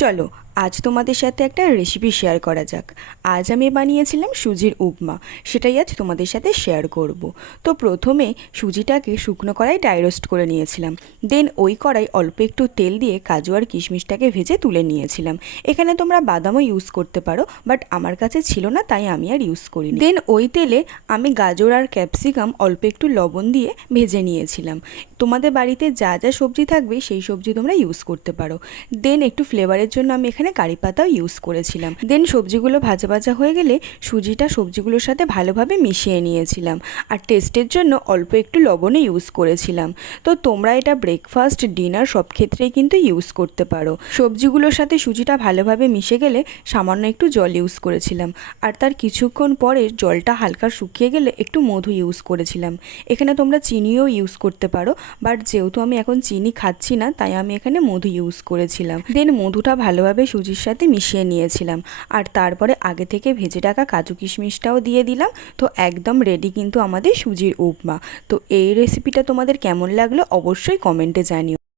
চলো আজ তোমাদের সাথে একটা রেসিপি শেয়ার করা যাক। আজ আমি বানিয়েছিলাম সুজির উপমা, সেটাই আজ তোমাদের সাথে শেয়ার করব। তো প্রথমে সুজিটাকে শুকনো কড়াই ড্রাই রোস্ট করে নিয়েছিলাম। দেন ওই কড়াই অল্প একটু তেল দিয়ে কাজু আর কিশমিশটাকে ভেজে তুলে নিয়েছিলাম। এখানে তোমরা বাদামও ইউজ করতে পারো, বাট আমার কাছে ছিল না তাই আমি আর ইউজ করিনি। দেন ওই তেলে আমি গাজর আর ক্যাপসিকাম অল্প একটু লবণ দিয়ে ভেজে নিয়েছিলাম। তোমাদের বাড়িতে যা যা সবজি থাকবে সেই সবজি তোমরা ইউজ করতে পারো। দেন একটু ফ্লেভারের জন্য আমি এখানে কারি পাতাও ইউজ করেছিলাম। দেন সবজিগুলো ভাজা ভাজা হয়ে গেলে সুজিটা সবজিগুলোর সাথে ভালোভাবে মিশিয়ে নিয়েছিলাম। আর টেস্টের জন্য অল্প একটু লবণও ইউজ করেছিলাম। তো তোমরা এটা ব্রেকফাস্ট, ডিনার সব ক্ষেত্রেই কিন্তু ইউজ করতে পারো। সবজিগুলোর সাথে সুজিটা ভালোভাবে মিশে গেলে সামান্য একটু জল ইউজ করেছিলাম। আর তার কিছুক্ষণ পরে জলটা হালকা শুকিয়ে গেলে একটু মধু ইউজ করেছিলাম। এখানে তোমরা চিনিও ইউজ করতে পারো, বাট যেহেতু আমি এখন চিনি খাচ্ছি না তাই আমি এখানে মধু ইউজ করেছিলাম। দেন মধুটা ভালোভাবে সুজির সাথে মিশিয়ে নিয়েছিলাম। আর তারপরে আগে থেকে ভেজে রাখা কাজু কিশমিশটাও দিয়ে দিলাম। তো একদম রেডি কিন্তু আমাদের সুজির উপমা। তো এই রেসিপিটা তোমাদের কেমন লাগলো অবশ্যই কমেন্টে জানিও।